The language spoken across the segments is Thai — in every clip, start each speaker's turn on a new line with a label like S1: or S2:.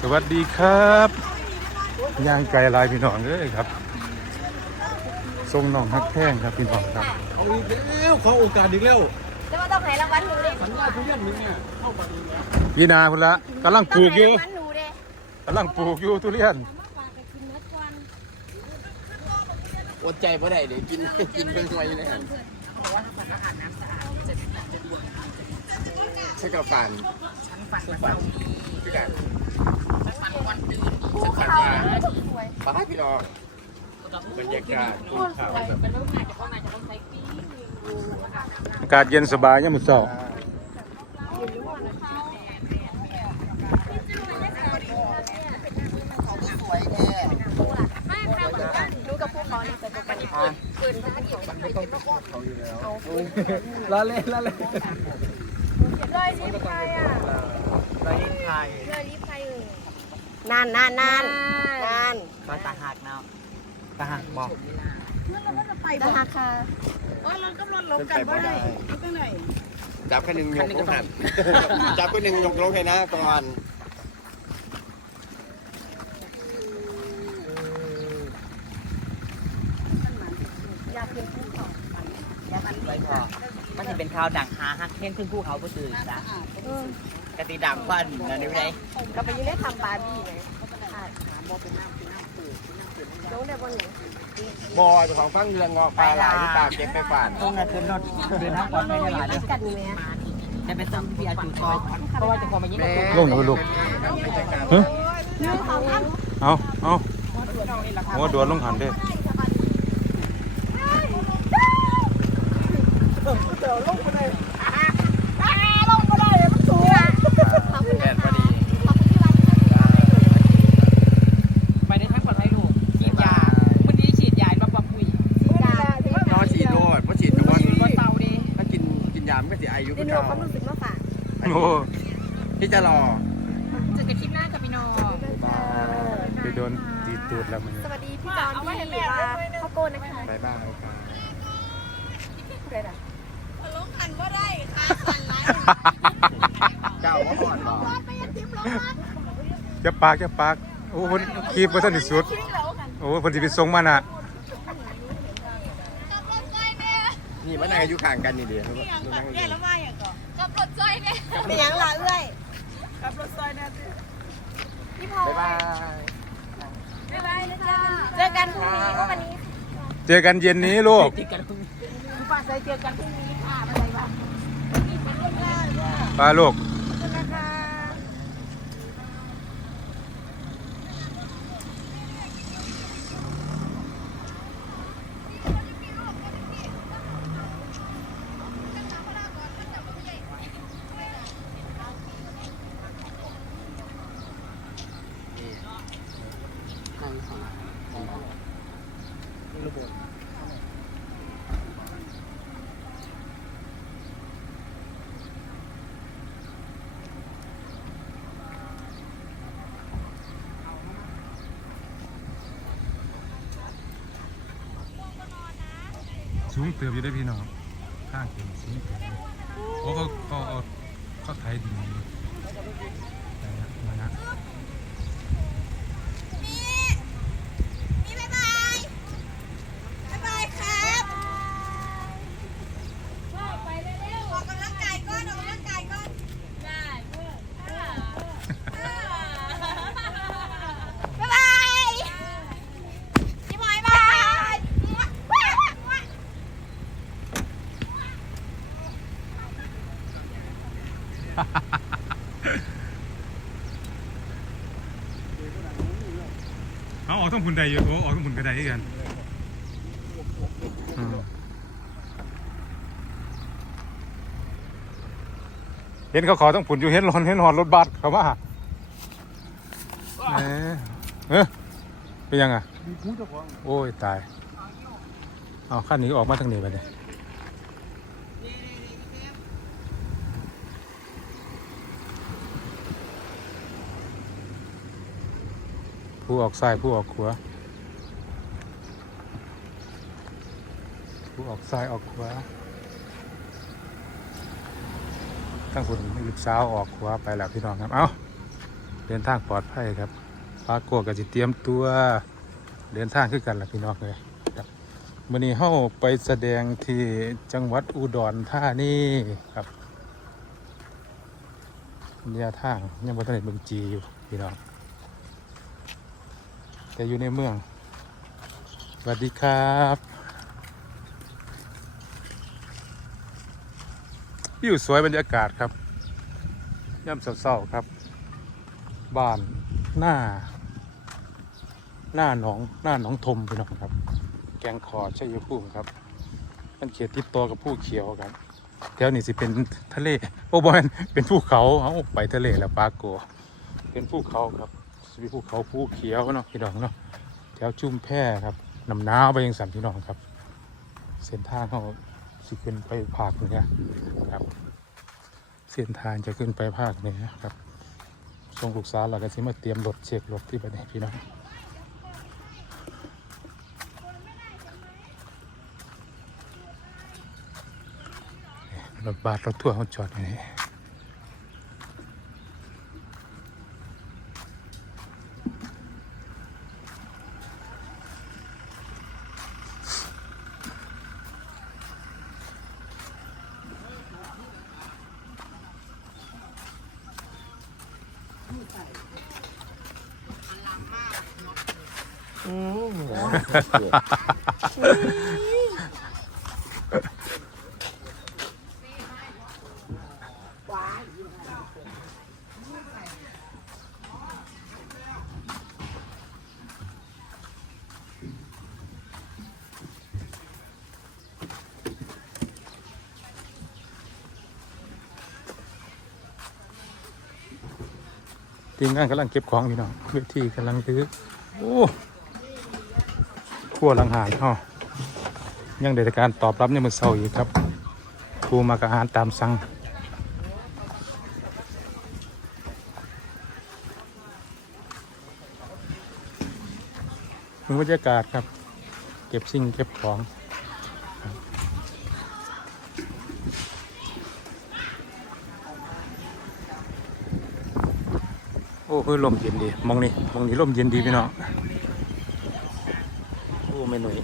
S1: สวัสดีครับย่างไก่ลายพี่น้องเลยครับทรงน้องฮักแท่งครับพี่น้องครับ
S2: เอาอีกแล้วเขาโอกาสอีกแล้ว
S3: แล้วมาต้องให้รางวัลหนูดิ
S2: สัญญาทุเรียนมึงเนี่ยเข้ามาดีแล้ว
S1: พี่นาคุณละกำลังป
S3: ต้อง
S1: ลูกอ
S3: ให้
S1: ยู่
S3: รางวัลหนูดิ
S1: กำลังปลูกอยู่ทุเรียน
S2: อดใจเพราะได้เดี๋ยวกินกินเพิ่งไว้เลยฮะใช่กับฝันฉันฝันฝันพี่กัน ฝันวันตื่นฉันฝันว่าป้าพี่น้องบรรยากาศภูเขาแบบ
S1: อากาศเย็นสบายเนี่ยามมุเช้า
S3: หนูกับพวกเขาเนี่ยจะเป็นกันคืนพนักงาน
S2: ละเล่นละเล่น
S3: เลยรีบไปอะ
S2: ละเล่นไทย
S3: เลยรีบไปเออ นานนานนานนาน
S2: มาตาหักเนาะตาหักบอก
S3: จะหาคา
S2: เป็นไปไม่ได้จับแค่หนึ่งยกลงหันจับแค่หนึ่งยกลงให้นะก่อน
S3: อยากกินภูเขา
S4: ไว้พอมันจะเป็นข่าวดังหาฮักเท่นขึ้นภูเขาก็ตื่นจ้ะ กติดังควันนะนี่ไง
S3: ก็ไปยืนได้ทำบาร์บี้ไงน้องได้บนไหน
S2: บอเจ้าของฟังเรื่องงอกปลาไหลที่ปากเก็บไปฝาน
S4: ต้องนะขึ้นรถเดินทางปลอดภัยได้หลายเลย
S3: กันไหม
S4: จะเป็นต้องพี่อาจูกอเพราะว่าจะพอมายิ่งกว่า
S1: ลงหน่อยลูกเฮ้ยเอาเอาหัวดวนลงหันเด้
S2: แดดพอดี
S4: ไปได้ทั้งปลอดภัยลูกฉีดยาวันนี้ฉีดยาบ้าปั๊มปุย
S2: นอนฉีดโดดเพราะฉีดแต่ว่า
S4: ก็เตาดี
S2: ถ้ากินกินยามันก็จะอายุ
S3: ดิ
S2: ก็
S3: นโน
S2: เก่า
S3: ความรู้สึกมาฝาก
S1: โอ้
S2: ที่จะรอ
S4: เจอกันคลิปหน้ากับพี่น้อง
S1: ไปโดนตีตูดแล้วมัน
S3: สวัสดีพี่จอนที่ว่าข้าวโก้นะคะ
S2: บายบายครับ
S3: ผู้ใดล่ะ
S2: เก้าว่าอ่อนหรอ
S1: จะปากจะปากโอ้คนคีบก็ท่านที่สุด โอ้คนที่ไปส่งมาน่ะ
S2: นี่มันอายุข่างกันนี่เดียวนั่งอยู่
S3: เป็นยังล่ะเอ้ยกับรถซอยเนี่ยพี่พลอย
S2: บายบาย
S3: เจอกันพรุ่งนี้ว่าวันนี้
S1: เจอกันเย็นนี้ลูก
S4: เจอกันพรุ่งนี้
S3: ป้าใส่เจอกันพรุ่งนี้ค่ะอะไรบ้าง
S1: ปลาลูก
S3: นะคะ
S1: สูงเติบอยู่ได้พี่น้องข้างเต็มสูงเติบเลยโอ้เขาเขาเอาเขาไถดินมานะ
S3: นี่บ๊ายบายบ๊ายบายครับออกกำลังกายก่อนออกกำลังกายก่อนบ๊ายบายพี่หมอยบาย
S1: เอาออกต้องพุ่นใดอยู่โอ้ออกต้องพุ่นกระไดคือกันอืมเห็นเขาขอต้องพุ่นอยู่เห็นรอนเห็นหอนรถบัสเขามาเอ๊ะเอ๊ะเป็นยังไงโอ้ยตาย เอาขั้นนี้ออกมาทางนี้ไปเลย ผู้ออกซ้ายผู้ออกขวาผู้ออกซ้ายออกขวาทั้งคนลูกสาวออกขวาไปแล้วพี่น้องครับ เอาเดินทางปลอดภัยครับปากะก็จะเตรียมตัวเดินทางขึ้นกันละพี่น้องเลยครับวันนี้เฮาไปแสดงที่จังหวัดอุดรธานีครับระยทางยังบ่ทันเบิ่งจีอยู่พี่น้อง แต่อยู่ในเมืองสวัสดีครับวิวสวยบรรยากาศครับย่ำเศร้าๆครับ บ้านหน้า หน้าหนองหน้าหนองทมพี่น้องครับ แกงคอชัยภูมิครับมันเขียนติดต่อกับผู้เขียวครับแถวนี้สิเป็นทะเลโอ้บอยเป็นภูเขาเอาไปทะเลแล้วปาโกเป็นภูเขาครับ สิเป็นภูเขาภูเขียวเนาะพี่น้องเนาะแถวจุ่มแพ่ครับนำหนาวไปยังสันพี่น้องครับ เส้นทางเขาสิขึ้นไปภาคเหนือครับ เส้นทางจะขึ้นไปภาคเหนือครับส่งลูกสาวเราก็สิมาเตรียมรถเช็ครถที่ประเทศพี่น้องรถบัสรถทัวร์เขาจอดอยู่นี่ ทีมงานกำลังเก็บของพี่น้องเวทีกำลังถือโอ้ ขั้วหลังหารอ๋อยังเดการตอบรับในมือเศร้าอีกครับครูมากบอาหารตามสั่งมือบรรยากาศครับ เก็บสิ่งเก็บของโอ้คือลมเย็นดีมองนี่มองนี่ลมเย็นดีพี่น้อง โอ้ไม่หนุ่ย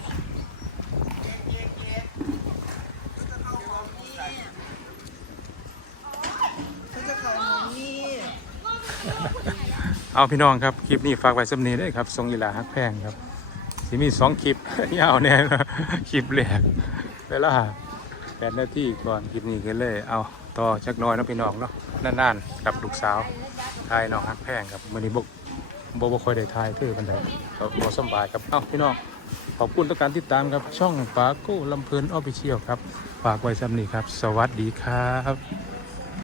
S1: เอาพี่น้องครับคลิปนี้ฝากไว้สำนีด้วยครับทรงอีลาฮักแพงครับสิมีสองคลิปยาวแน่คลิปแรกเวลาแปดนาทีก่อนคลิปนี้กันเลย เอาต่อจักน้อยนะพี่น้องเนาะนานๆกับลูกสาวทายน้องฮักแพงครับมือนี้บกบกค่อยได้ทายเพื่อบันไดก็บสบายครับเอ้าพี่น้อง ขอบคุณต่อการติดตามครับช่องปาโก้ลำเพลินออฟฟิเชียลครับฝากไว้สำนีครับ สวัสดีครับ